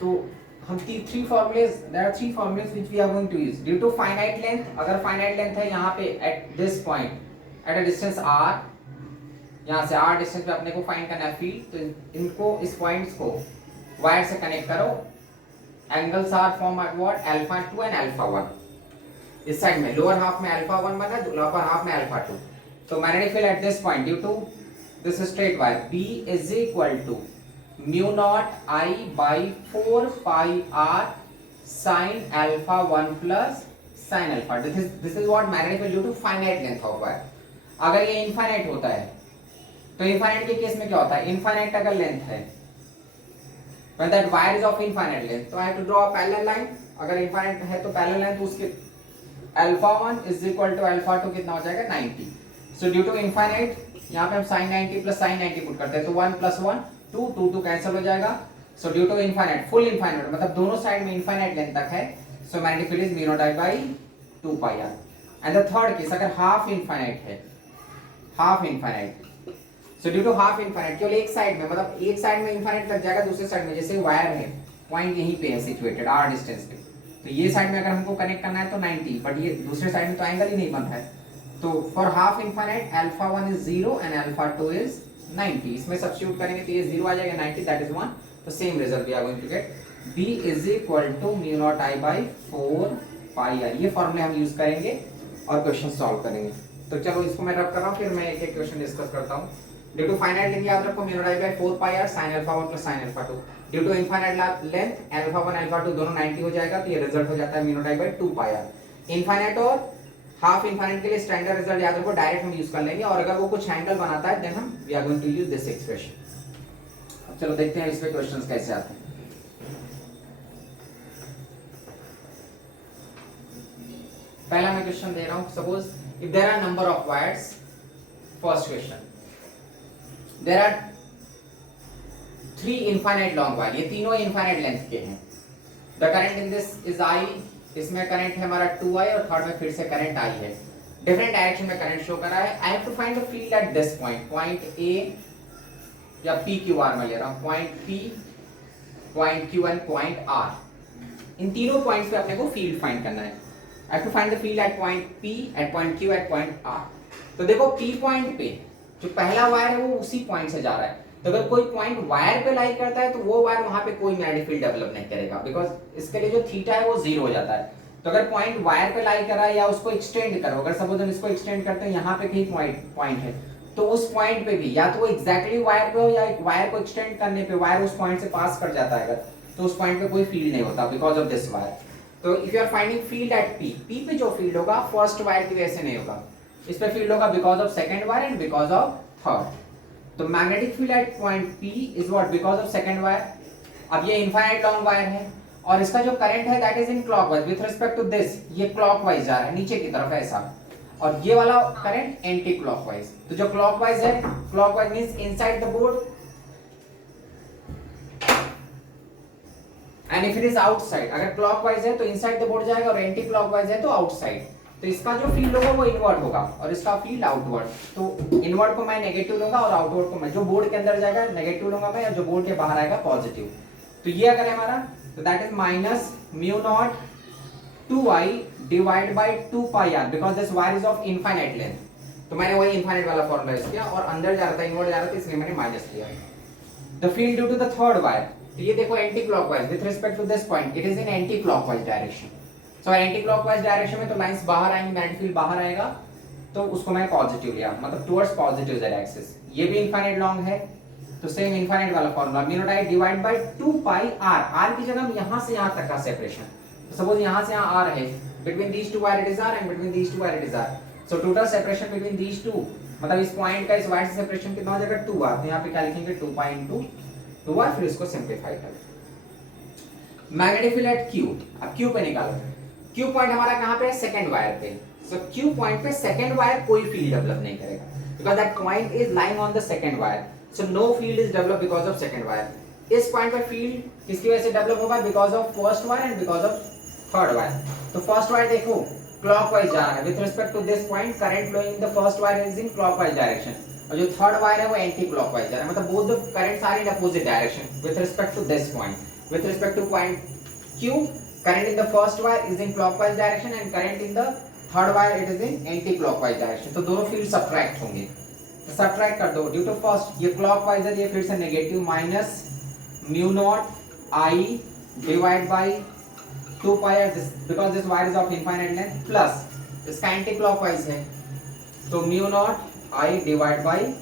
तो हम three formulae, there are three formulae which we are going to use due to finite length. अगर finite length है यहाँ पे at this point at a distance r, यहाँ से r distance पे अपने को फाइंड करना है फील्ड, तो इनको इस पॉइंट्स को वायर से कनेक्ट करो. Angles are form at what alpha 2 and alpha 1. इस साइड में लोअर हाफ में अल्फा 1 बना, लोअर हाफ में अल्फा 2. तो magnetic field at this point due to this straight wire B is equal to mu naught I by 4 pi r sin alpha 1 plus sin alpha. This is what magnetic field due to finite length of wire. अगर ये infinite होता है तो infinite के case में क्या होता है, इनफाइनाइट अगर लेंथ है, when that wire is of infinite length, तो I have to draw a parallel line. अगर इनफाइनाइट है तो पैरेलल लाइन, तो उसके alpha 1 is equal to alpha 2 कितना हो जाएगा 90. सो ड्यू टू इनफाइनाइट यहाँ पे हम sin 90 प्लस sin 90 पुट करते हैं, तो 1 प्लस 1 2 2 2 कैंसिल हो जाएगा. So due to infinite, full infinite मतलब दोनों साइड में इनफाइनाइट लेंथ तक है, so magnetic field is mu naught I by 2 pi r. And the third case अगर हाफ इनफाइनाइट है, half infinite, so due to half infinite केवल एक side में, मतलब एक साइड में इनफाइनाइट तक जाएगा, दूसरे साइड में जैसे वायर है पॉइंट यहीं पे है सिचुएटेड r डिस्टेंस पे, तो ये साइड में अगर हमको कनेक्ट करना है तो 90, बट ये दूसरे साइड में तो एंगल ही नहीं बन रहा है. तो for half infinite alpha 1 is 0 and alpha 2 is 90. इसमें सब्स्टिट्यूट करेंगे तो ये 0 आ जाएगा, 90 दैट इज 1. तो same result we are going to get B is equal to mu naught I by 4 pi r. ये फॉर्मूले हम यूज करेंगे और क्वेश्चन सॉल्व करेंगे. तो चलो इसको मैं रब कर रहा हूँ, फिर मैं एक एक क्वेश्चन डिस्कस करता हूँ. ड्यू टू फाइनाइट लेंथ याद रखो mu naught I by 4 pi r sin alpha 1 plus sin alpha 2. Due to infinite length alpha 1 alpha 2 दोनों 90 हो जाएगा, तो ये रिजल्ट हो जाता है mu naught I by 2 pi r. Infinite और हाफ इनफाइनाइट के लिए स्टैंडर्ड रिजल्ट याद रखो, डायरेक्ट हम यूज कर लेंगे, और अगर वो कुछ एंगल बनाता है देन हम we are going to use this expression. अब चलो देखते हैं इस पे क्वेश्चंस कैसे आते हैं. पहला मैं क्वेश्चन दे रहा हूं, suppose if there are number of wires, first question, there are 3 infinite long wire, ये तीनों इनफाइनाइट लेंथ के हैं. The current in this is I, इसमें करंट है हमारा 2I, और थर्ड में फिर से करंट I है. डिफरेंट डायरेक्शन में करंट शो कर रहा है. I have to find the field at this point, point A या PQR में ले रहा हूं, point P, point Q and point R. इन तीनों पॉइंट्स पे अपने को फील्ड फाइंड करना है. I have to find the field at point P, at point Q, at point R. तो देखो P पॉइंट पे जो पहला वायर है वो उसी पॉइंट से जा रहा है, तो अगर कोई पॉइंट वायर पे लाई करता है तो वो वायर वहां पे कोई मैग्नेटिक फील्ड डेवलप नहीं करेगा, बिकॉज इसके लिए जो थीटा है वो 0 हो जाता है. तो अगर पॉइंट वायर पे लाई कर रहा है या उसको एक्सटेंड करो, अगर सपोज हम इसको एक्सटेंड करते हैं, यहाँ पे कहीं पॉइंट है, तो उस पॉइंट पे भी या तो वो एग्जैक्टली वायर पे हो या वायर को एक्सटेंड करने पे वायर उस पॉइंट से पास कर जाता है, अगर तो उस पॉइंट पे कोई फील्ड नहीं होता बिकॉज ऑफ दिस वायर. तो if you are finding field at P, P पे जो फील्ड होगा फर्स्ट वायर की वजह से नहीं होगा, इस पे फील्ड होगा because of second wire and because of third. तो magnetic field at point P is what because of second wire. अब ये इनफाइनाइट लॉन्ग वायर है और इसका जो करंट है that is in clockwise with respect to this, ये clockwise जा रहा है नीचे की तरफ ऐसा, और ये वाला करंट एंटी क्लॉकवाइज. तो जो क्लॉकवाइज है, clockwise means inside the board, and if it is outside, अगर क्लॉकवाइज है तो इनसाइड द बोर्ड जाएगा और एंटी क्लॉकवाइज है तो आउटसाइड. तो इसका जो फील्ड होगा वो इनवर्ड होगा और इसका फील्ड आउटवर्ड. तो इनवर्ड को मैं नेगेटिव लूंगा और आउटवर्ड को मैं, जो बोर्ड के अंदर जाएगा नेगेटिव लूंगा मैं, और जो बोर्ड के बाहर आएगा पॉजिटिव. तो ये अगर है हमारा, तो that is minus mu naught 2I divide by 2 pi r, because this wire is of infinite length. तो मैंने वही इनफाइनाइट वाला फॉर्मूला यूज किया और अंदर जा रहा था, इनवर्ड जा रहा था, इसलिए मैंने माइनस लिया. The field due to the third wire, तो ये देखो anti clockwise with respect to this point, it is in anti clockwise direction. So anti clockwise direction में तो लाइंस बाहर आएंगी, मैग्नेटिक फील्ड बाहर आएगा, तो उसको मैं पॉजिटिव लिया, मतलब टुवर्ड्स पॉजिटिव z एक्सिस. ये भी इनफाइनाइट लॉन्ग है, तो सेम इनफाइनाइट वाला formula mu naught I divide by 2 pi r. r की जगह यहां से यहां तक का सेपरेशन, तो सपोज यहां से यहां r है, between these two wire it is r and between these two wire it is r. So total separation between these two, मतलब इस पॉइंट का इस वायर से सेपरेशन कितना हो जाएगा 2r. तो यहां पे क्या लिखेंगे 2 पाई इनटू 2r, फिर इसको सिंपलीफाई कर. मैग्नेटिक फील्ड एट Q, अब Q पे निकालो. Q पॉइंट हमारा कहां पे है, सेकंड वायर पे. सो Q पॉइंट पे सेकंड वायर कोई फील्ड डेवलप नहीं करेगा, because that point is lying on the second wire. So no field is develop because of second wire. इस पॉइंट पे फील्ड किसकी वजह से डेवलप होगा, because of first wire and because of third wire. तो first wire देखो clockwise जा रहा है, with respect to this point current flowing in the first wire is in clockwise direction, और जो थर्ड वायर है वो एंटी क्लॉकवाइज जा रहा है, मतलब both the currents are in opposite direction with respect to this point. with respect to point Q, current in the first wire is in clockwise direction and current in the third wire it is in anti-clockwise direction. तो दोनों field subtract होंगे, तो subtract कर दो. Due to first ये clockwise है, ये फिर से negative minus mu naught I divide by 2 pi r, because this wire is of infinite length, plus इसका एंटी क्लॉकवाइज है तो mu naught I divide by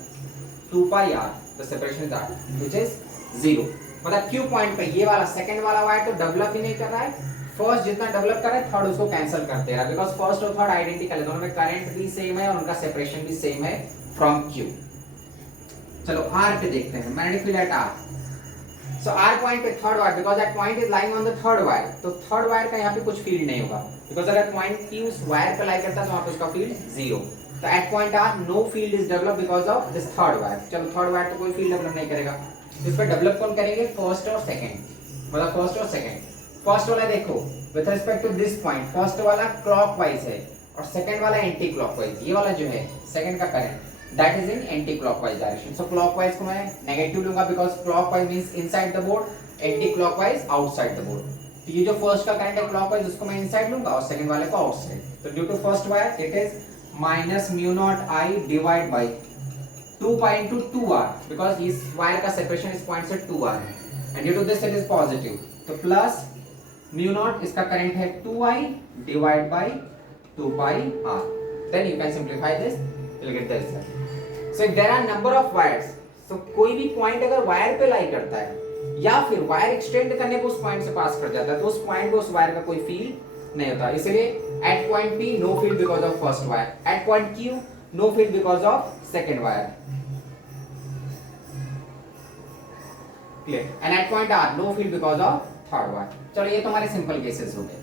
2 pi r, the separation is r which is 0. मतलब Q point पे ये वाला second वाला wire तो develop ही नहीं कर रहा है, फर्स्ट जितना डेवलप कर रहा है थर्ड उसको कैंसिल कर दे रहा है, बिकॉज फर्स्ट और थर्ड आइडेंटिकल है, दोनों में करंट भी सेम है और उनका सेपरेशन भी सेम है फ्रॉम Q. चलो R पे देखते हैं, magnetic field at R. So R point पे third wire, because that point is lying on the third wire, तो थर्ड वायर का यहाँ पे कुछ फील्ड नहीं होगा, बिकॉज अगर पॉइंट P उस वायर पे लाई करता है तो वहां पे उसका फील्ड 0. तो at point R no field is develop because of this third wire. चलो थर्ड वायर तो कोई फील्ड डेवलप नहीं करेगा, इस पर डेवलप कौन करेंगे, फर्स्ट और सेकंड, मतलब फर्स्ट और सेकंड. फर्स्ट वाला देखो with respect to this point, first वाला क्लॉकवाइज है और सेकंड वाला एंटी क्लॉकवाइज. ये वाला जो है सेकंड का current that is in anti clockwise direction. So clockwise को मैं नेगेटिव लूंगा because clockwise means inside the board, anti clockwise outside the board. तो ये जो फर्स्ट का करंट है क्लॉकवाइज उसको मैं इनसाइड लूंगा और सेकंड वाले को आउटसाइड. तो due to first wire it is minus mu naught I divide by 2 pi into 2r, because इस वायर का सेपरेशन इस पॉइंट से 2r है, and due to this it is positive, तो प्लस म्यू नॉट इसका करंट है 2I divide by 2 pi r. Then you can simplify this, you will get the result. So if there are number of wires, so कोई भी point अगर wire पे lie करता है या फिर वायर एक्सटेंड करने पे उस पॉइंट से पास कर जाता है तो उस पॉइंट पे उस वायर का कोई फील्ड नहीं होता. इसलिए at point P no field because of first wire, at point Q no field because of second wire. Clear? And at point R no field because of third wire. चलो ये तो हमारे simple cases हो गए.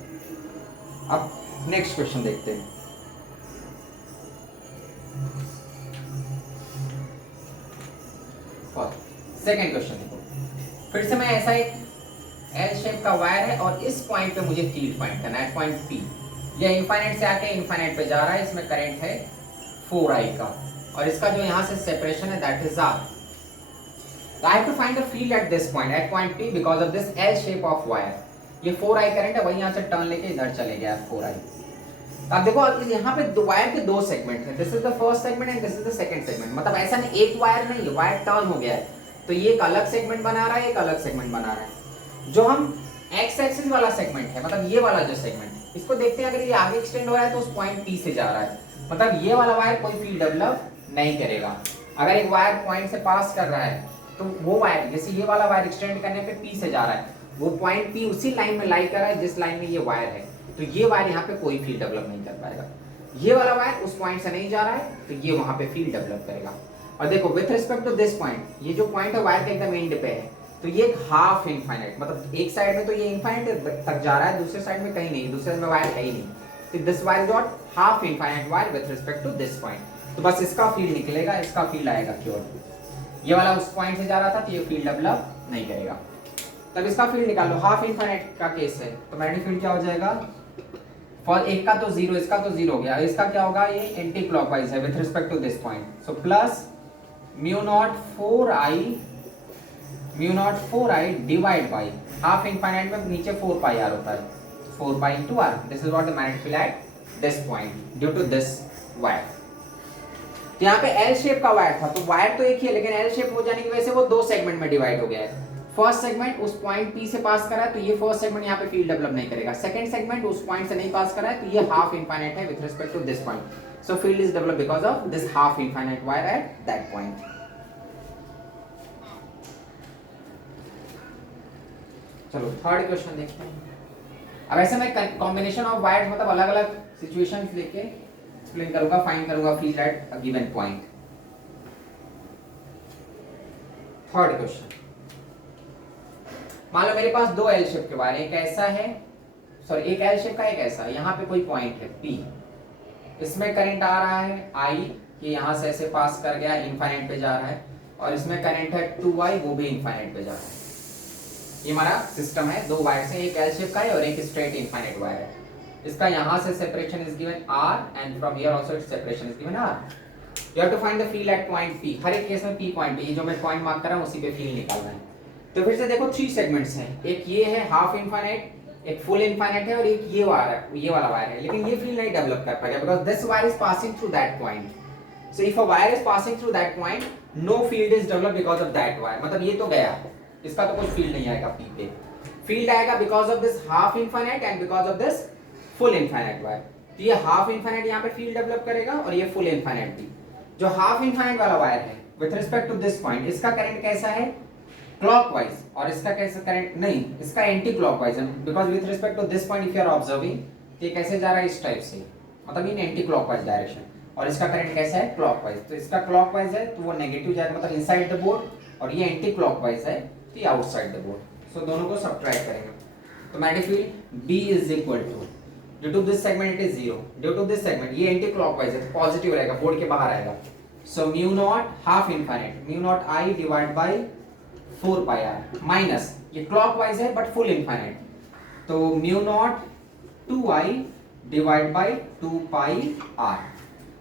अब next question देखते हैं. Second question देखो, फिर से मैं ऐसा एक एल शेप का वायर है और इस पॉइंट पे मुझे फील्ड फाइंड करना है, पॉइंट P. ये इनफाइनाइट से आके इनफाइनाइट पे जा रहा है, इसमें करंट है 4I का और इसका जो यहाँ से सेपरेशन है that is R. So I have to find the field at this point, at point P, because of this L shape of wire. ये 4I करंट है, वही यहाँ से टर्न लेके इधर चले गया 4I. अब देखो यहाँ पे वायर के दो सेगमेंट हैं, this is the first segment and this is the second segment. मतलब ऐसा नहीं एक वायर नहीं है, वायर टर्न हो गया है, तो ये एक अलग सेगमेंट बना रहा है, एक अलग सेगमेंट बना रहा है. जो हम एक्स एक्सिस वाला सेगमेंट है, मतलब ये वाला जो सेगमेंट, इसको देखते हैं. अगर ये आगे एक्सटेंड हो रहा है तो उस पॉइंट P से जा रहा है, मतलब ये वाला वायर कोई फील्ड डेवलप नहीं करेगा. अगर एक वायर पॉइंट से पास कर रहा है तो वो वायर, जैसे ये वाला वायर एक्सटेंड करने पे P से जा रहा है, वो पॉइंट P उसी लाइन में लाई कर रहा है जिस लाइन में ये वायर है, तो ये वायर यहाँ पे कोई फील्ड डेवलप नहीं कर पाएगा. ये वाला वायर उस पॉइंट से नहीं जा रहा है तो ये वहां पे फील्ड डेवलप करेगा. और देखो with respect to this point, ये जो पॉइंट है वायर के एकदम एंड पे है, तो ये एक हाफ इनफाइनाइट, मतलब एक साइड में तो ये इनफाइनाइट तक जा रहा है, दूसरे साइड में कहीं नहीं, दूसरे में वायर है ही नहीं. तो this wire got half infinite wire with respect to this point. तो बस इसका फील्ड निकलेगा, इसका फील्ड आएगा केवल. ये वाला उस पॉइंट से जा रहा था तो ये फील्ड डेवलप नहीं करेगा. तब इसका फील्ड निकाल लो. हाफ इनफाइनाइट का केस है तो मैग्नेटिक फील्ड क्या हो जाएगा, फॉर एक का तो 0, इसका तो 0 हो गया. इसका क्या होगा, ये एंटी क्लॉकवाइज है with respect to this point, so plus mu naught 4I divide by half infinite में नीचे 4 पाई r होता है, 4 pi into r. This is what the magnetic field at this point due to this wire. तो यहाँ पे L shape का wire था, तो वायर तो एक ही है, लेकिन एल शेप हो जाने की वजह से वो दो सेगमेंट में डिवाइड हो गया है. फर्स्ट सेगमेंट उस पॉइंट P से पास कर रहा है तो ये फर्स्ट सेगमेंट यहाँ पे फील्ड डेवलप नहीं करेगा. सेकंड सेगमेंट उस पॉइंट से नहीं पास कर रहा है तो ये हाफ इनफाइनाइट है with respect to this point, so field is develop because of this half infinite wire at that point. चलो थर्ड क्वेश्चन देखते हैं. अब ऐसे मैं कॉम्बिनेशन ऑफ वायर्स, मतलब अलग अलग सिचुएशंस लेके एक्सप्लेन करूंगा, फाइंड करूंगा field at a given point. Third question, मान लो मेरे पास दो एल शेप के वायर, एक ऐसा है, सॉरी एक एल शेप का, एक ऐसा. यहाँ पे कोई पॉइंट है P, इसमें करंट आ रहा है I, ये यहाँ से ऐसे पास कर गया, इनफाइनाइट पे जा रहा है, और इसमें करंट है 2I, वो भी इनफाइनाइट पे जा रहा है. ये हमारा सिस्टम है, दो वायर से, एक एल शेप का है और एक स्ट्रेट इनफाइनाइट वायर है. इसका यहाँ से separation is given R and from here also it's separation is given R. You have to find the field at point P. हर एक केस में P पॉइंट पे, ये जो मैं पॉइंट मार्क कर रहा हूँ उसी पे फील्ड निकालना है. तो फिर से देखो 3 सेगमेंट्स हैं, एक ये है हाफ इनफाइनाइट, एक फुल इनफाइनाइट है और एक ये वाला वायर है, लेकिन ये फील्ड नहीं डेवलप कर पाएगा because this wire is passing through that point. So if a wire is passing through that point, no field is developed because of that wire. मतलब ये तो गया, इसका तो कुछ फील्ड नहीं आएगा पी पे. फील्ड आएगा because of this half infinite and because of this full infinite wire. तो ये हाफ इनफाइनाइट यहाँ पे फील्ड डेवलप करेगा और ये फुल इनफाइनाइट भी. जो हाफ इनफाइनाइट वाला वायर है with respect to this point, इसका करंट कैसा है? क्लॉकवाइज. और इसका कैसा करंट? नहीं, इसका एंटी क्लॉकवाइज है because with respect to this point if you are observing ये कैसे जा रहा है? इस टाइप से, मतलब इन एंटी क्लॉकवाइज डायरेक्शन. और इसका करंट कैसा है? क्लॉकवाइज. तो इसका क्लॉकवाइज है तो वो नेगेटिव जाएगा, मतलब इनसाइड द बोर्ड, और ये एंटी क्लॉकवाइज है तो ये आउटसाइड द बोर्ड. सो दोनों को सब्ट्रैक्ट करेंगे तो magnetic field B is equal to, due to this segment it is 0, due to this segment ये एंटी क्लॉकवाइज है तो पॉजिटिव रहेगा, बोर्ड के बाहर आएगा. So mu naught half infinite, mu naught I divide by 4 pi r minus ये clockwise है but full infinite, तो mu naught 2I divide by 2 pi r.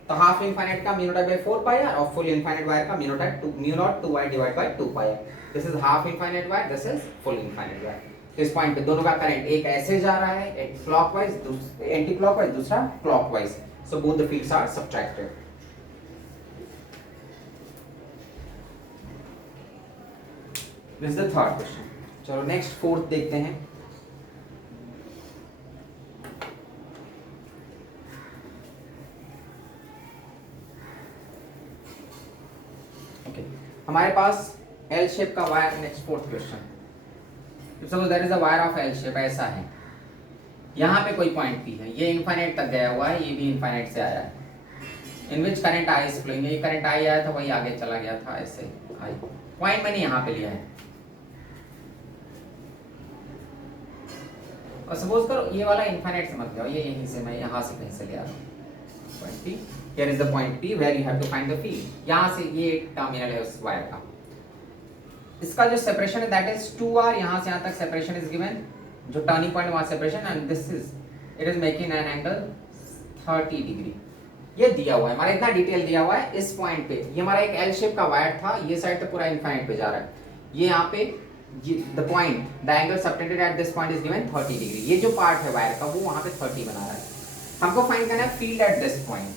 तो हाफ इनफाइनाइट का mu naught by 4 pi r और full infinite wire का mu naught 2I divide by 2 pi r. This is half infinite wire, this is full infinite wire. इस point पे दोनों का current एक ऐसे जा रहा है, एक क्लॉकवाइज एंटी क्लॉकवाइज, दूसरा clockwise. So both the fields are subtracted. This is the third question. चलो नेक्स्ट फोर्थ देखते हैं. ओके, हमारे पास एल शेप का wire. Next fourth question. Suppose there is a wire of L shape, ऐसा है, यहाँ पे कोई पॉइंट पी है, ये इनफाइनाइट तक गया हुआ है, ये भी इनफाइनाइट से आया है. In which current I is flowing, ये करंट आई आया था वही आगे चला गया था, ऐसे आई पॉइंट मैंने यहाँ पे लिया है. और सपोज करो ये वाला इनफाइनाइट से मत जाओ, ये यहीं से मैं यहाँ से कहीं से ले आ रहा हूँ. Point P, here is the point P where you have to find the field. यहाँ से ये टर्मिनल है उस वायर का. इसका जो सेपरेशन है दैट इज 2r, यहाँ से यहाँ तक सेपरेशन इज गिवन, जो टर्निंग पॉइंट वहाँ separation, and this is it is making an angle 30 degree. ये दिया हुआ है, हमारा इतना डिटेल दिया हुआ है. इस पॉइंट पे ये हमारा एक एल शेप का वायर था, ये साइड तो पूरा इनफाइनाइट पे जा रहा है. ये यहाँ पे the point the angle subtended at this point is given 30 degree. ये जो पार्ट है वायर का वो वहाँ पे 30 बना रहा है. हमको फाइंड करना है फील्ड एट दिस पॉइंट.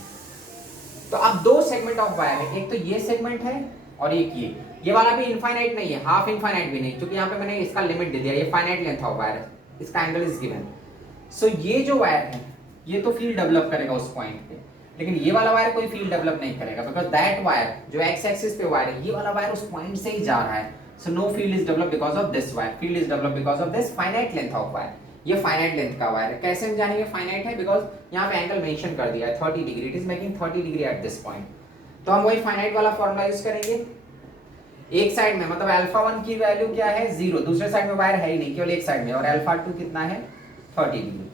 तो अब दो सेगमेंट ऑफ वायर है, एक तो ये सेगमेंट है और एक ये वाला भी इनफाइनाइट नहीं है, हाफ इनफाइनाइट भी नहीं, क्योंकि यहाँ पे मैंने इसका लिमिट दे दिया, ये फाइनाइट लेंथ ऑफ वायर, इसका एंगल इज गिवन. सो ये जो वायर है ये तो फील्ड डेवलप करेगा उस पॉइंट पे, लेकिन ये वाला वायर कोई फील्ड डेवलप नहीं करेगा बिकॉज दैट वायर जो एक्स एक्सिस पे वायर है, ये वाला वायर उस पॉइंट से ही जा रहा है. सो no field is develop because of this wire, field is develop because of this finite length of wire. ये फाइनाइट लेंथ का वायर है. कैसे हम जानेंगे फाइनाइट है? बिकॉज यहाँ पे एंगल मेंशन कर दिया है 30 degree, it is making 30 degree at this point. तो हम वही फाइनाइट वाला फॉर्मूला यूज करेंगे. एक साइड में मतलब अल्फा 1 की वैल्यू क्या है? 0. दूसरे साइड में वायर है ही नहीं, केवल एक साइड में, और अल्फा 2 कितना है? 30 degree.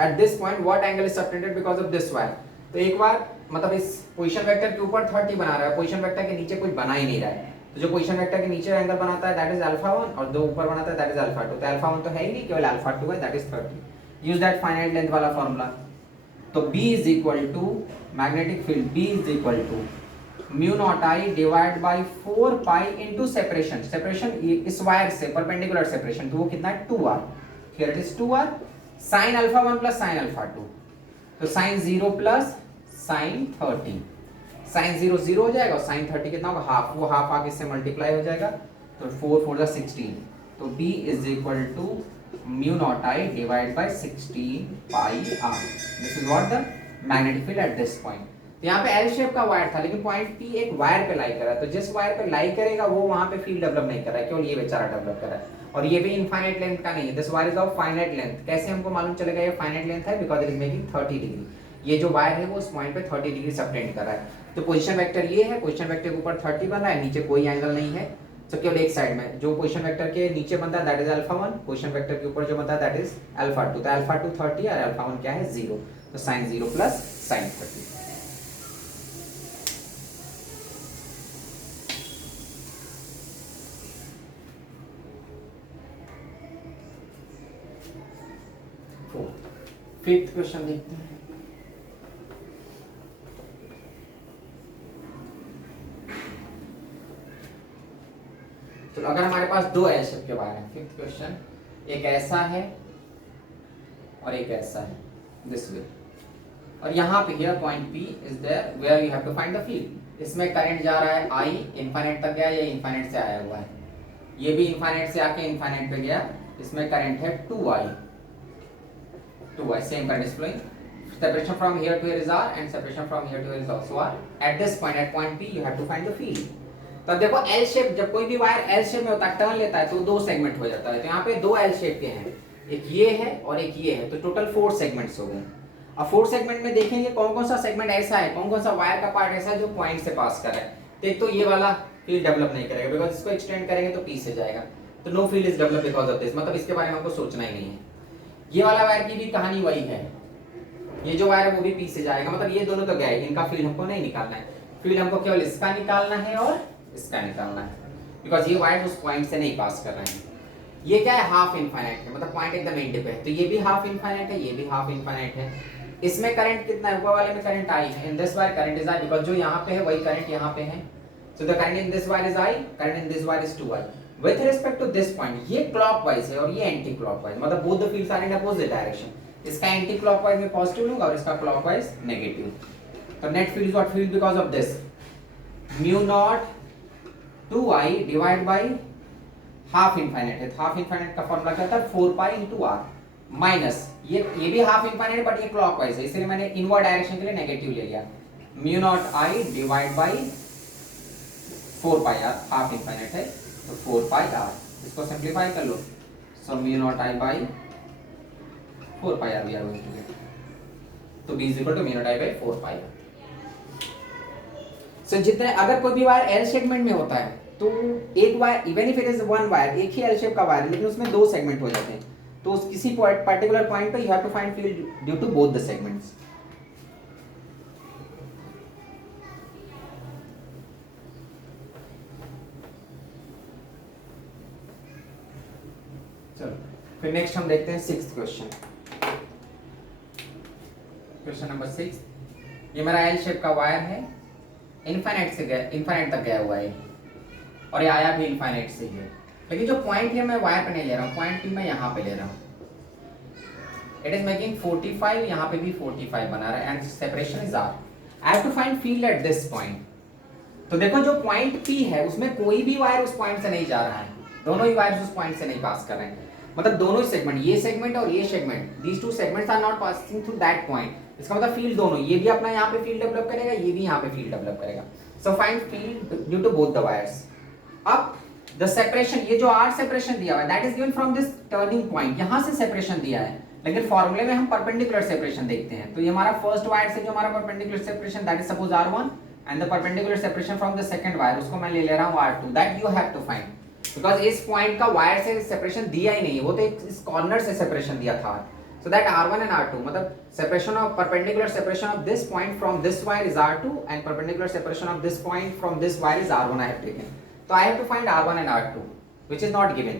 Eight this point what angle is subtended because of this wire. तो एक बार मतलब इस पोजीशन वेक्टर के ऊपर 30 बना रहा है, पोजीशन वेक्टर के नीचे कुछ बना ही नहीं रहा है. तो जो पोजीशन वेक्टर के नीचे एंगल बनाता है दैट इज अल्फा 1, और जो ऊपर बनाता है दैट इज अल्फा 2. तो अल्फा 1 तो है ही नहीं, केवल अल्फा 2 है, that is 30. Use that finite length वाला फार्मूला. तो B is equal to magnetic field B is equal to mu naught I divide by 4 pi into separation. Separation इस वायर से परपेंडिकुलर सेपरेशन, तो वो कितना है? 2r. Here it is 2r sin alpha 1 plus sin alpha 2. तो sin 0 plus sin 30. sin 0 0 हो जाएगा और sin 30 कितना होगा? हाफ. वो हाफ आगे से मल्टीप्लाई हो जाएगा, तो 4 4 16. तो B is equal to mu naught I divide by 16 pi r. This is what the magnetic field at this point. यहाँ पे एल शेप का वायर था, लेकिन पॉइंट P एक वायर पे लाई कर रहा है, तो जिस वायर पे लाई करेगा वो वहां पे फील्ड डेवलप नहीं कर रहा है, केवल ये बेचारा डेवलप कर रहा है. और ये भी इनफाइनाइट लेंथ का नहीं है, this wire is of finite length. कैसे हमको मालूम चलेगा ये फाइनाइट लेंथ है? Because it is making 30 degree. ये जो वायर है वो उस पॉइंट पे 30 डिग्री सबटेंड कर रहा है. तो पोजीशन वेक्टर ये है, पोजीशन वेक्टर के ऊपर 30 बन रहा है, नीचे कोई एंगल नहीं है, तो केवल एक साइड में जो पोजीशन वेक्टर के नीचे बनता है that is alpha 1, position vector के ऊपर जो बनता है दैट इज अल्फा 2. तो अल्फा 2 30 और अल्फा 1 क्या है? 0. तो sin 0 plus sin 30. Fifth question देखते हैं. तो अगर हमारे पास दो एल शेप के वायर हैं। फिफ्थ क्वेश्चन, एक ऐसा है और एक ऐसा है, दिस वे, और यहाँ पे here point P is there where you have to find the field. इसमें करंट जा रहा है I, इनफाइनाइट तक गया, ये इनफाइनाइट से आया हुआ है, ये भी इनफाइनाइट से आके इनफाइनाइट पे गया, इसमें करंट है 2I, same current is flowing. Separation from here to here is R and separation from here to here is also R. At this point, at point P, you have to find the field. तो अब देखो L shape, जब कोई भी wire L shape में होता है, turn लेता है तो दो सेगमेंट हो जाता है। तो यहाँ पे दो L शेप के हैं, एक ये है और एक ये है, तो टोटल 4 सेगमेंट्स हो गए। अब 4 सेगमेंट में देखेंगे कौन कौन सा सेगमेंट ऐसा है, कौन कौन सा वायर का पार्ट ऐसा है जो पॉइंट से पास कर रहा है। तो एक तो ये वाला फील्ड डेवलप नहीं करेगा, बिकॉज इसको एक्सटेंड करेंगे तो P से जाएगा, तो no field is develop because of this, मतलब इसके बारे में हमको सोचना ही नहीं है। ये वाला वायर की भी कहानी वही है, ये जो वायर है वो भी P से जाएगा, मतलब ये दोनों तो गए, इनका फील्ड हमको नहीं निकालना है। फील्ड हमको केवल इसका निकालना है और इसका निकालना है, बिकॉज ये वायर उस पॉइंट से नहीं पास कर रहे हैं। ये क्या है, हाफ इनफाइनाइट है, मतलब पॉइंट एकदम एंड पे है, तो ये भी हाफ इनफाइनाइट है, ये भी हाफ इनफाइनाइट है। इसमें करंट कितना है, ऊपर वाले में करंट I है, in this wire current is I, because जो यहाँ पे है वही करंट यहाँ पे है, so the current in this wire is I, current in this wire is 2I। With respect to this point, ये क्लॉकवाइज है और ये एंटी क्लॉकवाइज, मतलब both the fields are in opposite direction. इसका एंटी क्लॉकवाइज में positive लूंगा और इसका क्लॉकवाइज नेगेटिव, तो net field is what field because of this mu naught 2I divide by half infinite है, हाफ इनफाइनाइट का formula क्या था, 4 pi R माइनस ये भी हाफ इनफाइनाइट बट ये क्लॉकवाइज है, इसलिए मैंने इनवर्ड डायरेक्शन के लिए नेगेटिव ले लिया, mu naught I divide by 4 pi R, half infinite है तो 4 pi R, इसको सिंपलीफाई कर लो, so mu naught I by 4 pi R we are going to get, तो B is equal to mu naught I by 4 pi R। So जितने, अगर कोई भी वायर L सेगमेंट में होता है तो एक wire, even if it is one wire, एक ही L शेप का वायर है, लेकिन उसमें दो सेगमेंट हो जाते हैं, तो किसी पर्टिकुलर पॉइंट पे you have to find field due to both the segments. चलो फिर नेक्स्ट हम देखते हैं 6th क्वेश्चन, क्वेश्चन नंबर 6। ये मेरा L शेप का वायर है, इनफाइनाइट से गया, इनफाइनाइट तक गया हुआ है और ये आया भी इनफाइनाइट से ही है, लेकिन जो पॉइंट है मैं वायर पे नहीं ले रहा हूँ, पॉइंट P मैं यहाँ पे ले रहा हूँ। इट इज मेकिंग 45, यहाँ पे भी 45 बना रहा है and separation is R। I have to find field at this point. तो देखो जो पॉइंट P है उसमें कोई भी वायर उस पॉइंट से नहीं जा रहा है, दोनों ही वायर्स उस पॉइंट से नहीं पास कर रहे हैं, मतलब दोनों ही सेगमेंट, ये सेगमेंट और ये segment, these two segments are not passing through that point. इसका मतलब फील्ड दोनों, ये भी अपना यहाँ पे फील्ड डेवलप करेगा, ये भी यहाँ पे फील्ड डेवलप करेगा, so find field due to both the wires. अब द सेपरेशन, ये जो R सेपरेशन दिया हुआ है that is given from this turning point, यहाँ से सेपरेशन दिया है, लेकिन फॉर्मूले में हम परपेंडिकुलर सेपरेशन देखते हैं। तो ये हमारा फर्स्ट वायर से जो हमारा perpendicular separation that is suppose R1 and the perpendicular separation from the second wire, उसको मैं ले रहा हूँ R2, that you have to find, because इस पॉइंट का वायर से सेपरेशन दिया ही नहीं है, वो तो इस कॉर्नर से सेपरेशन दिया था। So that R1 and R2, मतलब separation of perpendicular separation of this point from this wire is R2 and perpendicular separation of this point from this wire is R1 I have taken. तो I have to find R1 and R2, which is not given.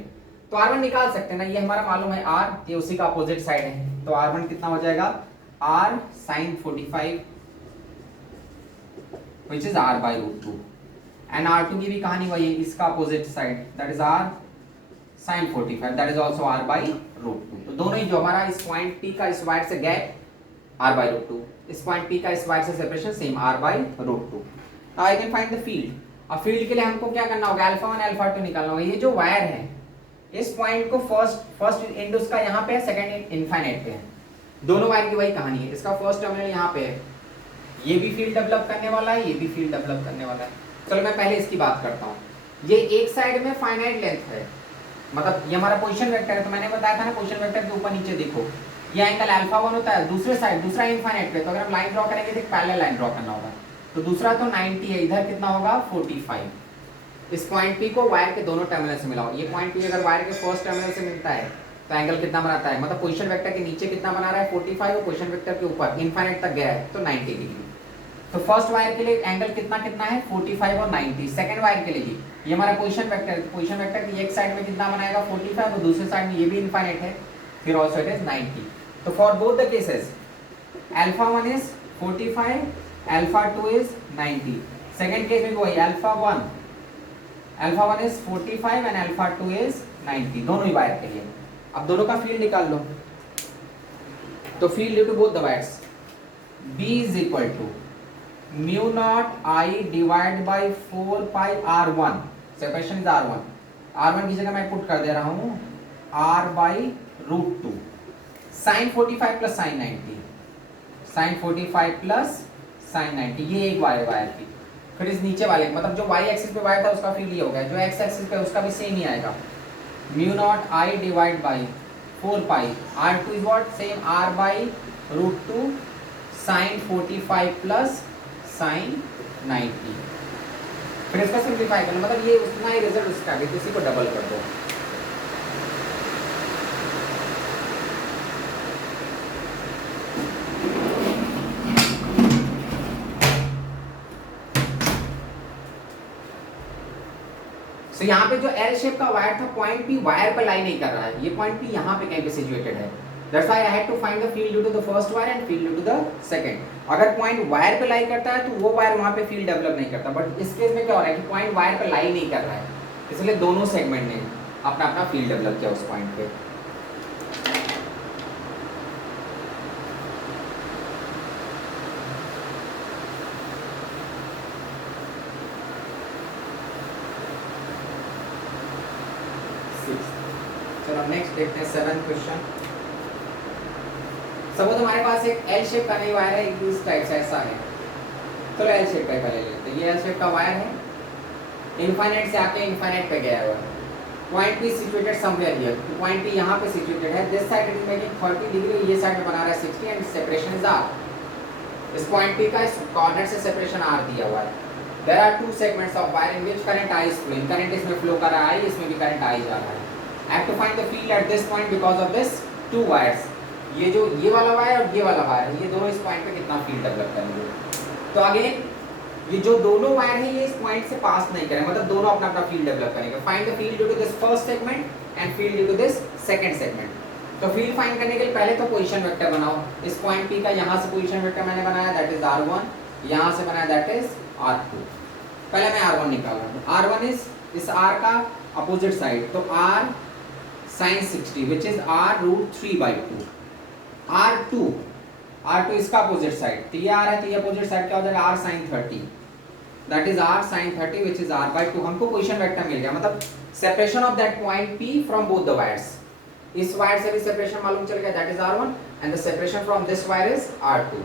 तो R1 निकाल सकते हैं ना, ये हमारा मालूम है R, ये उसी का अपोजिट साइड है, तो R1 कितना हो जाएगा, R sin 45, which is R by root 2, and R2 की भी कहानी वही है, इसका opposite side, that is R sin 45, that is also R by root 2। तो दोनों ही जो हमारा इस पॉइंट P का इस वायर से गैप R by root 2, इस पॉइंट P का इस वायर से separation same R by root 2। Now I can find the field। अब फील्ड के लिए हमको क्या करना होगा, अल्फा 1 अल्फा 2 निकालना होगा। ये जो वायर है इस पॉइंट को फर्स्ट एंड उसका यहाँ पे है, सेकंड एंड इनफाइनाइट पे है, दोनों वायर की वही कहानी है। इसका फर्स्ट टर्मिनल यहाँ पे है, ये भी फील्ड डेवलप करने वाला है, ये भी फील्ड डेवलप करने वाला है। चलो मैं पहले इसकी बात करता हूँ। ये एक साइड में फाइनाइट लेंथ है, मतलब ये हमारा पोजीशन वेक्टर है, तो मैंने बताया था ना पोजीशन वेक्टर के ऊपर नीचे देखो ये एंगल अल्फा 1 होता है, दूसरे साइड दूसरा इनफाइनाइट पे, तो अगर हम लाइन ड्रॉ करेंगे तो एक पैरेलल लाइन ड्रॉ करना होगा, तो दूसरा तो 90 है, इधर कितना होगा 45। इस पॉइंट P को वायर के दोनों टर्मिनल से मिलाओ, ये पॉइंट P अगर वायर के फर्स्ट टर्मिनल से मिलता है तो एंगल कितना बनाता है, मतलब पोजीशन वेक्टर के नीचे कितना बना रहा है 45 और पोजीशन वेक्टर के ऊपर इनफाइनाइट तक गया है तो 90 डिग्री। तो फर्स्ट वायर के लिए एंगल कितना है 45 और 90। सेकंड वायर के लिए भी ये हमारा पोजीशन वेक्टर है, पोजीशन वेक्टर की एक साइड में कितना बनाएगा 45 और दूसरे साइड में ये भी इनफाइनाइट है, फिर आल्सो इट इज 90। तो for both the cases alpha 1 is 45, alpha 2 is 90। Second case में वही alpha 1 alpha 1 is 45 and alpha 2 is 90, दोनों ही वायर के लिए। अब दोनों का फील्ड निकाल लो। तो field due to both the wires B is equal to mu naught I divide by 4 pi R1, separation is R1, R1 की जगह मैं पुट कर दे रहा हूं R by root 2 sine 45 plus sine 90, sine 45 plus sine 90, ये एक wire की। फिर इस नीचे वाले मतलब जो y एक्सिस पे वायर था उसका फील्ड ये हो गया, जो x एक्सिस पे उसका भी सेम ही आएगा, mu naught I divide by 4 pi R2 is what, same R by root 2 sine 45 plus sine 90। फिर इसका सिंप्लीफाई करना, मतलब ये उतना ही रिजल्ट उसका भी, तो इसी को डबल कर दो। तो यहाँ पे जो एल शेप का वायर था, पॉइंट पी वायर पर लाई नहीं कर रहा है, ये पॉइंट पी यहाँ पे कहीं पे सिचुएटेड है। That's why I had to find the field due to the first wire and field due to the second. अगर पॉइंट वायर पे लाई करता है तो वो वायर वहाँ पे फील्ड डेवलप नहीं करता, बट इस केस में क्या हो रहा है कि पॉइंट वायर पे लाई नहीं कर रहा है, इसलिए दोनों सेगमेंट ने अपना अपना फील्ड डेवलप किया उस पॉइंट पे। चलो नेक्स्ट देखते हैं 7th क्वेश्चन। सपोज हमारे पास एक एल शेप का नहीं वायर है, इस टाइप से ऐसा है। चलो एल शेप का ले लेते हैं। ये एल शेप का वायर है, इनफाइनाइट से आके इनफाइनाइट पे गया हुआ है। Point P situated somewhere here, तो पॉइंट पी यहाँ पे सिचुएटेड है। This side it is making 30 degree, ये साइड में बना रहा है 60 एंड सेपरेशन इज आर। इस पॉइंट पी का इस कॉर्नर से सेपरेशन आर दिया हुआ है। There are two segments of wire in which current I is flowing, current इसमें फ्लो कर रहा है, इसमें भी करंट आई जा रहा है। I have to find the field at this point because of this two wires. ये जो ये वाला वायर और ये वाला वायर, ये दोनों इस पॉइंट पे कितना फील्ड डेवलप करेंगे। तो अगेन ये जो दोनों वायर है ये इस पॉइंट से पास नहीं करेंगे, मतलब दोनों अपना अपना फील्ड डेवलप करेंगे। Find the field due to this first segment and field due to this second segment. तो फील्ड फाइंड करने के लिए पहले तो पोजीशन वेक्टर बनाओ। इस पॉइंट P का यहाँ से पोजीशन वेक्टर मैंने बनाया, दैट इज R1, यहाँ से बनाया दैट इज R2। पहले मैं R1 निकाल रहा हूँ। R1 इज इस R का अपोजिट साइड, तो R sin 60 which is R root 3 by 2। R2 इसका अपोजिट साइड, तो ये R है, तो ये अपोजिट साइड क्या हो जाएगा R sin 30, that is R sin 30 which is R by 2। हमको पोजीशन वेक्टर मिल गया, मतलब separation of that point P from both the wires. इस वायर से भी सेपरेशन मालूम चल गया, that is R1 and the separation from this wire is R2।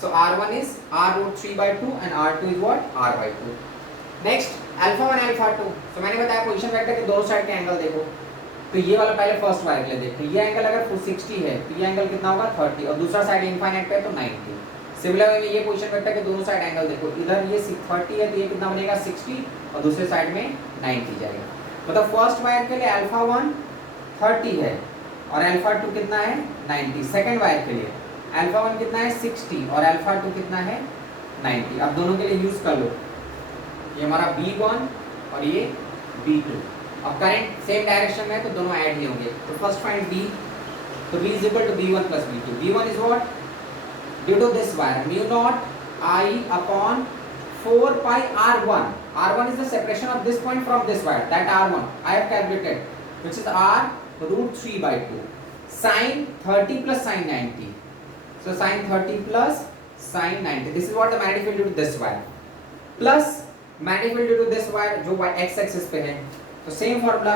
so R1 is R root 3 by 2 and R2 is what R by 2। Next alpha 1 alpha 2, तो मैंने बताया position vector के दोनों साइड के एंगल देखो। तो ये वाला पहले फर्स्ट वायर के लिए देखते हैं, ये एंगल अगर 60 है तो ये एंगल कितना होगा 30, और दूसरा साइड इनफाइनाइट पे है तो 90। सिमिलर वे में ये पोजीशन वेक्टर के दोनों साइड एंगल देखो, इधर ये 30 है तो ये कितना बनेगा 60, और दूसरे साइड में 90 जाएगा। मतलब फर्स्ट वायर के लिए अल्फा 1 30 है और अल्फा 2 कितना है 90। सेकंड वायर के लिए अल्फा 1 कितना है 60 और अल्फा 2 कितना है 90। अब दोनों के लिए यूज कर लो, ये हमारा B1 और ये B2। अब करंट सेम डायरेक्शन में है तो दोनों ऐड ही होंगे। तो फर्स्ट फाइंड B, तो B is equal to B1 plus B2। B1 is what, due to this wire mu naught I upon 4 pi R1। R1 is the separation of this point from this wire, that R1 I have calculated, which is R root 3 by 2 sin 30 plus sin 90। so sin 30 plus sin 90, this is what the magnetic field due to this wire plus magnetic field due to this wire जो x axis पे है। तो same formula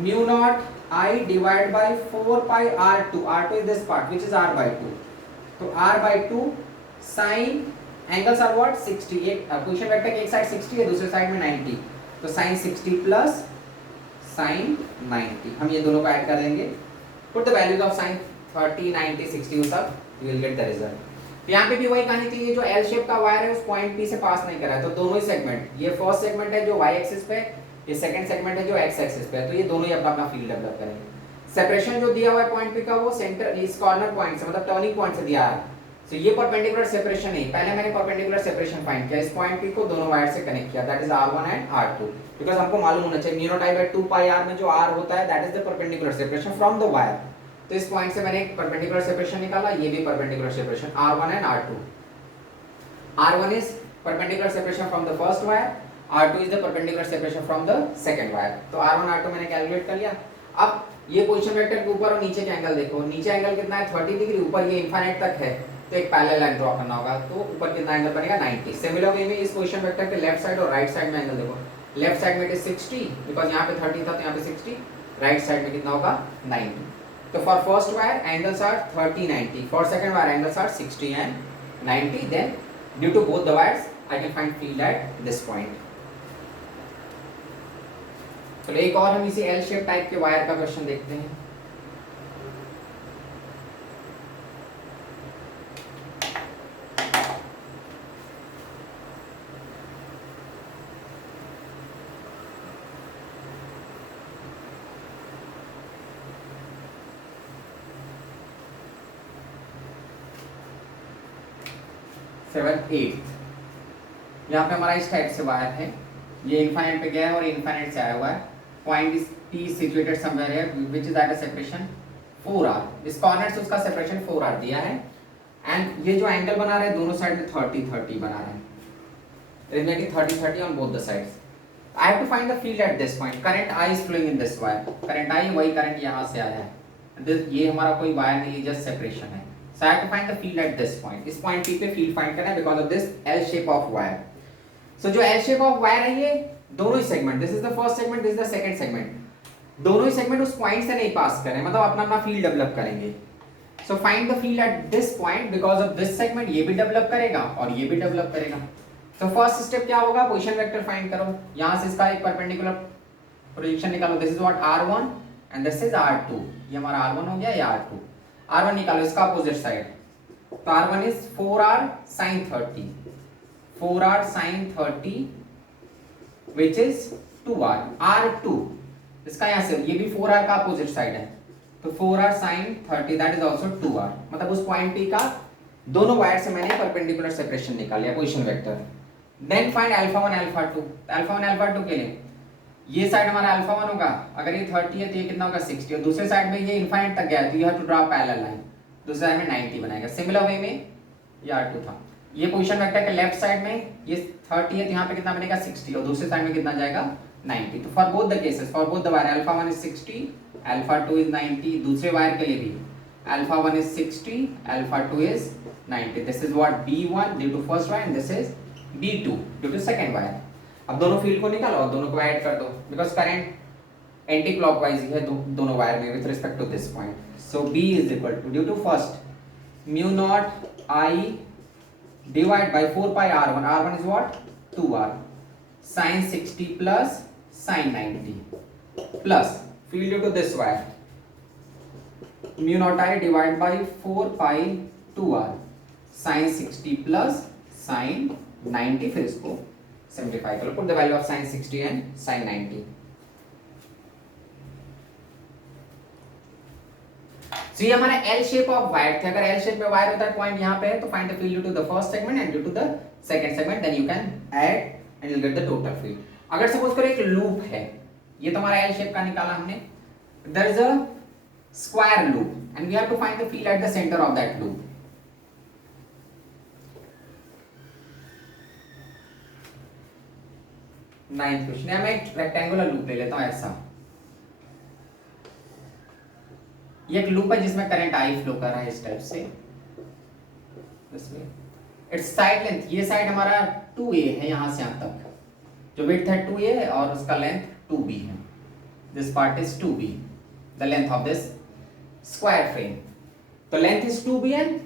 mu naught I divide by 4 pi R2, R2 is this part which is R by 2। तो R by 2 sin angles are what 60, एक position vector की एक side 60 है दूसरे साइड में 90, तो sin 60 प्लस sin 90। हम ये दोनों को ऐड कर देंगे, put the values of sin 30 90 60 वो सब, you will get the result. यहाँ पे भी वही कहानी थी, ये जो एल शेप का वायर है उस पॉइंट P से पास नहीं कर रहा है, तो दोनों ही सेगमेंट, ये फर्स्ट सेगमेंट है जो y एक्सिस पे, ये सेकंड सेगमेंट है जो x एक्सिस पे है, तो ये दोनों ही अपना अपना फील्ड डेवलप करेंगे। सेपरेशन जो दिया हुआ है पॉइंट P का वो सेंटर इस कॉर्नर पॉइंट से, मतलब टर्निंग पॉइंट से दिया है। तो ये परपेंडिकुलर सेपरेशन है, पहले मैंने परपेंडिकुलर सेपरेशन फाइंड किया, इस पॉइंट P को दोनों वायर से कनेक्ट किया, that is R1 and R2। Because हमको मालूम होना चाहिए mu naught I by 2 pi R में जो R होता है that is the perpendicular separation from the wire. तो इस पॉइंट से मैंने एक परपेंडिकुलर सेपरेशन निकाला, ये भी perpendicular separation R1 and R2। R1 is perpendicular separation from the first wire, R2 is the perpendicular separation from the second wire. तो R1 R2 मैंने कैलकुलेट कर लिया। अब ये पोजीशन वेक्टर के ऊपर और नीचे के एंगल देखो, नीचे एंगल कितना है 30 डिग्री, ऊपर ये इनफाइनाइट तक है, तो एक पैरेलल लाइन ड्रॉ करना होगा, तो ऊपर कितना एंगल बनेगा 90। सिमिलर वे में इस पोजीशन वेक्टर के लेफ्ट साइड और राइट साइड में एंगल देखो, लेफ्ट साइड में इट इज 60 बिकॉज़ यहां पे 30 था तो यहां पे 60, राइट साइड में कितना होगा 90। तो for first wire angles are 30 90, for second wire angles are 60 and 90, then due to both the wires I can find field at this point. तो एक और हम इसी एल शेप टाइप के वायर का क्वेश्चन देखते हैं। सेवन एट यहाँ पे हमारा इस टाइप से वायर है, ये इनफाइनाइट पे गया है और इनफाइनाइट से आया हुआ है। Point is P is situated somewhere here which is at a separation 4r। इस कॉर्नर से उसका सेपरेशन 4r दिया है एंड ये जो एंगल बना रहे हैं दोनों साइड में 30 30 बना रहे हैं, it is making 30 30 on both the sides। I have to find the field at this point। current I is flowing in this wire, current I वही करंट यहाँ से आया है, ये हमारा कोई वायर नहीं है, जस्ट सेपरेशन है। So I have to find the field at this point। इस पॉइंट P पे फील्ड फाइंड करना है because of this L shape of wire। So जो L shape of wire है ये दोनों ही segment, this is the first segment, this is the second segment, दोनों ही सेगमेंट उस पॉइंट से नहीं पास कर रहे हैं, मतलब अपना अपना फील्ड डेवलप करेंगे। So find the field at this point because of this segment, ये भी डेवलप करेगा और ये भी डेवलप करेगा। तो फर्स्ट स्टेप क्या होगा, पोजीशन वेक्टर फाइंड करो, यहां से इसका एक परपेंडिकुलर प्रोजेक्शन निकालो, this is what r1 and this is r2, ये हमारा r1 हो गया, ये r2। r1 निकालो इसका अपोजिट साइड, तो r1 is 4r sin 30, 4r sin 30 which is 2r, r2 इसका यहाँ से ये भी 4r का अपोजिट साइड है, तो 4r sin 30 that is also 2r। मतलब उस पॉइंट P का दोनों वायर से मैंने परपेंडिकुलर सेपरेशन निकाल लिया, position vector. Then find alpha 1 alpha 2। Alpha 1 alpha 2 के लिए ये साइड हमारा अल्फा 1 होगा, अगर ये 30 है तो ये कितना होगा 60, और दूसरे साइड में ये इनफाइनाइट तक गया है तो you have to draw parallel line, दूसरे साइड में 90 बनाएगा। सिमिलर वे में ये r2 था, ये पोजीशन वेक्टर के लेफ्ट साइड में ये 30 है तो यहाँ पे कितना बनेगा 60, और दूसरे साइड में कितना जाएगा 90। तो for both the cases, for both the wire alpha 1 is 60 alpha 2 is 90, दूसरे वायर के लिए भी alpha 1 is 60 alpha 2 is 90। This is what B1 due to first wire and this is B2 due to second wire. अब दोनों field को निकालो और दोनों को ऐड कर दो बिकॉज़ करंट एंटी क्लॉकवाइज है दोनों वायर में with respect to this point. So B is equal to due to first mu naught I divide by 4 pi r1, r1 is what 2r sin 60 plus sin 90 plus field due to this wire mu naught I divide by 4 pi 2r sin 60 plus sin 90, फिर इसको simplify करो, put the value of sin 60 and sin 90। So ये हमारा L shape of wire थे, अगर L shape में wire होता है पॉइंट यहाँ पे है तो find the field due to the first segment and due to the second segment, then you can add and you'll get the total field। अगर सपोज करो एक लूप है, ये तो हमारा L shape का निकाला हमने, there is a square loop and we have to find the field at the center of that loop। Ninth question, मैं एक रेक्टेंगुलर लूप ले लेता हूँ ऐसा, ये एक लूप है जिसमें करंट I फ्लो कर रहा है इस टाइप से, इट्स साइड लेंथ, ये साइड हमारा 2a है यहाँ से यहाँ तक, जो विड्थ है 2a और उसका लेंथ 2b है, this part is 2b, the length of this square frame. तो length is 2b and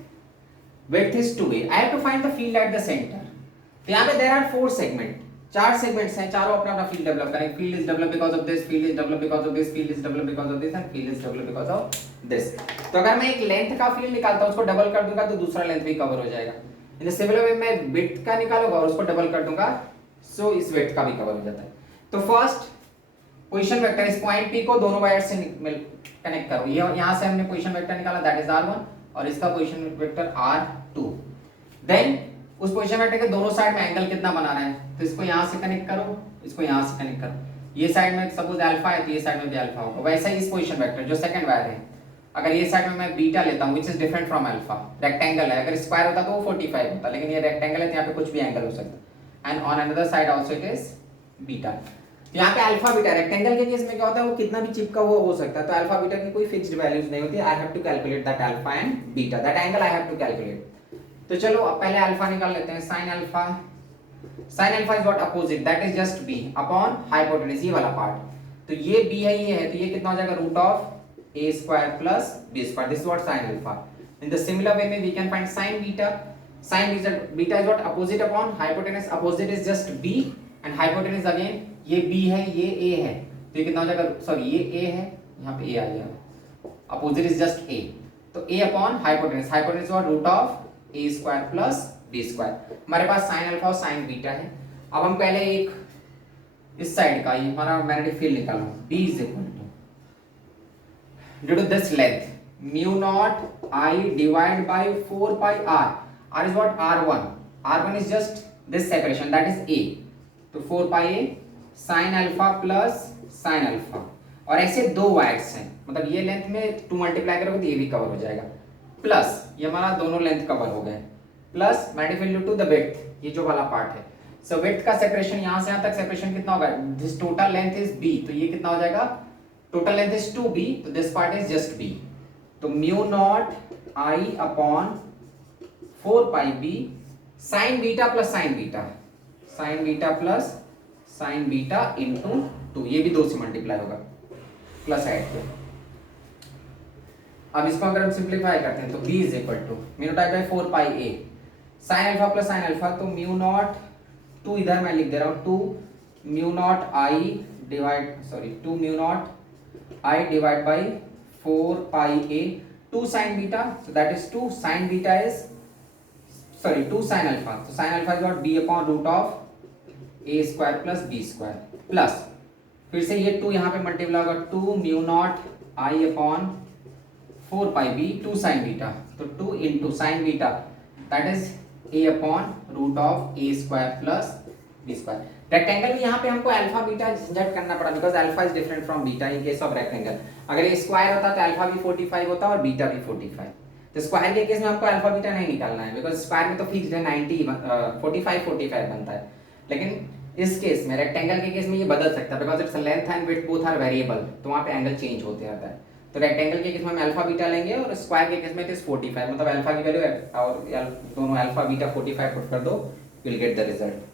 width is 2a। I have to find the field at the centre. तो यहाँ पे देयर आर 4 सेगमेंट, 4 सेगमेंट्स हैं, चारों अपना अपना field develop करेंगे। Field is develop because of this, field is develop because of this, field is develop because of this and field is develop because of this. तो अगर मैं एक length का फील्ड निकालता हूं, उसको डबल कर दूंगा तो दूसरा लेंथ भी कवर हो जाएगा। इन द सिमिलर वे मैं विड्थ का निकालूंगा और उसको डबल कर दूंगा, सो इस विड्थ का भी कवर हो जाता है। तो फर्स्ट पोजीशन वेक्टर इस पॉइंट P को दोनों वायर से कनेक्ट करो, ये यहां से हमने पोजीशन वेक्टर निकाला दैट इज r1 और इसका पोजीशन वेक्टर r2। देन उस पोजीशन वेक्टर के दोनों साइड में एंगल कितना बना रहे हैं, तो इसको यहां से कनेक्ट करो, इसको यहां से कनेक्ट करो, ये साइड में सपोज अल्फा है तो ये साइड में भी अल्फा होगा। वैसा ही इस पोजीशन वेक्टर जो सेकंड वायर है, अगर ये साइड में मैं बीटा लेता हूं which is different from alpha, rectangle है, अगर स्क्वायर होता तो वो 45 होता, लेकिन ये रेक्टेंगल है तो यहां पे कुछ भी एंगल हो सकता है। And on another side also it is beta. यहाँ पे अल्फा बीटा रेक्टेंगल के केस में क्या होता है, वो कितना भी चिपका हुआ हो सकता है, तो अल्फा बीटा की कोई फिक्स्ड वैल्यूज नहीं होती। I have to calculate that alpha and beta, that angle I have to calculate. तो चलो अब पहले अल्फा निकाल लेते हैं। Sine alpha, sine alpha is what, opposite, that is just b upon hypotenuse, ये वाला पार्ट। तो ये बी है, ये है, तो ये कितना हो जाएगा, root of A square plus B square, this is what sine alpha. In the similar way में we can find sine beta. Sine beta is what, opposite upon hypotenuse, opposite is just B and hypotenuse again, ये b है, ये a है, तो ये कितना हो जाएगा, सॉरी ये a है, यहाँ पे a आ गया, अपोजिट इज जस्ट a, तो a अपॉन हाइपोटेन्यूज, हाइपोटेन्यूज और root of a square plus b square. हमारे पास साइन अल्फा और साइन बीटा है। अब हम पहले एक इस साइड का, ये हमारा मैग्नेटिक फील्ड निकाला, b is equal to due to this length mu naught I divide by 4 pi r, r is what, r1 is just this separation, that is a, तो 4 pi a sine alpha plus sine alpha, और ऐसे दो wires हैं, मतलब ये length में 2 multiply करोगे तो ये भी कवर हो जाएगा, प्लस ये हमारा दोनों लेंथ कवर हो गए, plus magnified to the width, ये जो वाला पार्ट है। सो विड्थ का सेपरेशन यहां से यहां तक सेपरेशन कितना होगा, this total length is b, तो ये कितना हो जाएगा, टोटल लेंथ इज 2b, तो this part is just b, तो mu naught I upon 4 pi b sign beta plus sign beta, sine beta plus sign beta into 2, ये भी 2 से मल्टीप्लाई होगा, प्लस ऐड पे। अब इसको अगर हम सिंप्लीफाई करते हैं तो b is equal to mu naught I by 4 pi a sine alpha plus sine alpha, तो म्यू नॉट 2 इधर मैं लिख दे रहा हूँ, 2 mu naught I divide, sorry 2 mu naught I divide by 4 pi a, 2 sine beta, so that is 2 sine beta is, sorry 2 sine alpha, तो sine alpha is what, b upon root of A square plus B square, plus फिर से ये 2 यहाँ पे multiply होगा, 2 mu naught I upon 4 pi b 2 sine beta, तो 2 into sine beta that is a upon root of A square plus B square. Rectangle में यहाँ पे हमको अल्फा बीटा झंझट करना पड़ा, because alpha is different from beta in case of rectangle. अगर ये स्क्वायर होता तो अल्फा भी 45 होता और बीटा भी 45, तो स्क्वायर के केस में हमको अल्फा बीटा नहीं निकालना है, बिकॉज स्क्वायर में तो फिक्स्ड है 90 45 बनता है, लेकिन इस केस में रेक्टेंगल के केस में ये बदल सकता है, because it's length and width both are variable, तो वहाँ पे एंगल चेंज होते रहता है। तो रेक्टेंगल के केस में हम अल्फा बीटा लेंगे और स्क्वायर के केस में इट इज 45, मतलब अल्फा की वैल्यू और दोनों अल्फा बीटा 45 पुट कर दो, you will get the result.